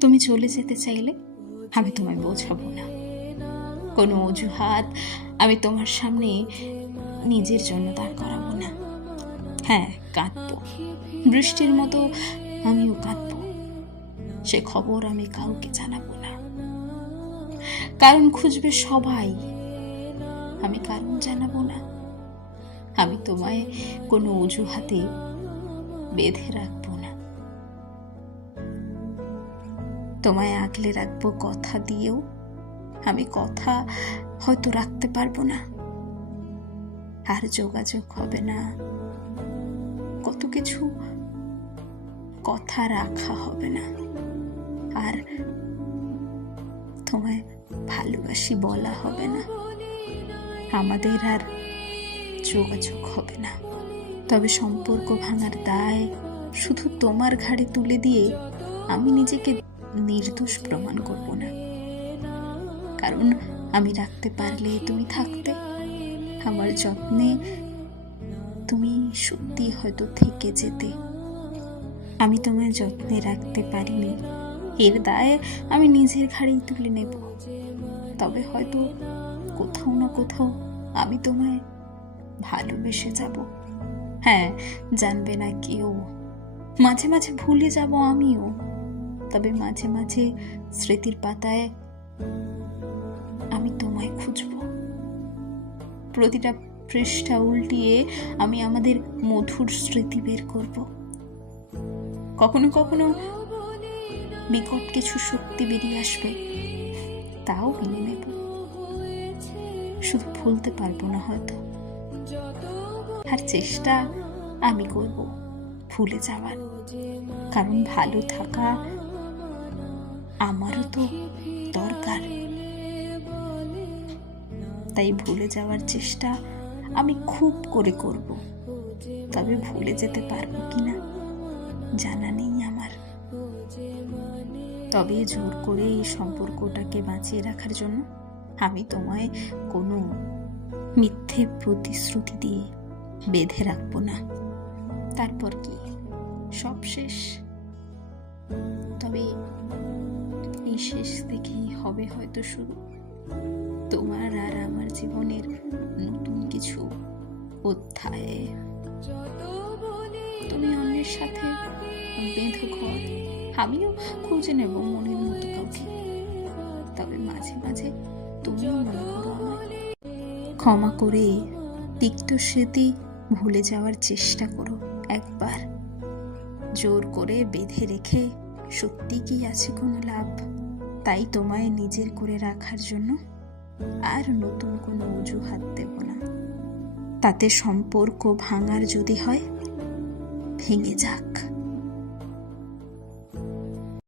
তুমি চলে যেতে চাইলে আমি তোমায় বোঝাবো না। কোনো অজুহাত আমি তোমার সামনে নিজের জন্য দাঁড় করাবো না। হ্যাঁ, কাঁদবো, বৃষ্টির মতো আমিও কাঁদবো। সে খবর আমি কাউকে জানাবো না। কারণ খুঁজবে সবাই, আমি কারণ জানাবো না। আমি তোমায় কোনো অজুহাতে বেঁধে রাখবো না। তোমায় আগলে রাখবো কথা দিয়েও, আমি কথা হয়তো রাখতে পারবো না। আর যোগাযোগ হবে না, কত কিছু কথা রাখা হবে না। আর তোমায় ভালোবাসি বলা হবে না, আমাদের আর যোগাযোগ হবে না। তবে সম্পর্ক ভাঙার দায় শুধু তোমার ঘাড়ে তুলে দিয়ে আমি নিজেকে নির্দোষ প্রমাণ করব না। কারণ আমি রাখতে পারলে তুমি থাকতে, আমার যত্নে তুমি সত্যি হয়তো থেকে যেতে। আমি তোমায় যত্নে রাখতে পারিনি, এর দায় আমি নিজের ঘাড়েই তুলে নেব। তবে হয়তো কোথাও না কোথাও আমি তোমায় ভালোবেসে যাব। হ্যাঁ, জানবে না কেউ। মাঝে মাঝে ভুলে যাব আমিও, তবে মাঝে মাঝে স্মৃতির পাতায় আমি তোমায় খুঁজব। প্রতিটা পৃষ্ঠা উল্টিয়ে আমি আমাদের মধুর স্মৃতি বের করব। কখনো কখনো বিকট কিছু শক্তি বেরিয়ে আসবে, তাও মেনে নেব। শুধু ভুলতে পারবো না হয়তো, আর চেষ্টা আমি করব ভুলে যাওয়ার। কারণ ভালো থাকা আমারও তো দরকার। তাই ভুলে যাওয়ার চেষ্টা আমি খুব করে করব। তবে ভুলে যেতে পারবো কিনা জানা নেই আমার। তবে জোর করে এই সম্পর্কটাকে বাঁচিয়ে রাখার জন্য আমি তোমায় কোনো মিথ্যে প্রতিশ্রুতি দিয়ে বেঁধে রাখবো না। তারপর কি সব শেষ? তবে এই শেষ থেকেই হবে হয়তো শুরু তোমার আর আমার জীবনের নতুন কিছু অধ্যায়ে। তুমি অন্যের সাথে বেঁধো ঘর, আমিও খুঁজে নেব মনের মতো কাউকে। তবে মাঝে মাঝে তুমিও মনে করো আমায়। ক্ষমা করে তিক্ত স্মৃতি ভুলে যাওয়ার চেষ্টা করো একবার। জোর করে বেঁধে রেখে সত্যি কি আছে কোনো লাভ? তাই তোমায় নিজের করে রাখার জন্য আর নতুন কোনো অজুহাত দেব না। তাতে সম্পর্ক ভাঙার যদি হয় ভেঙে যাক।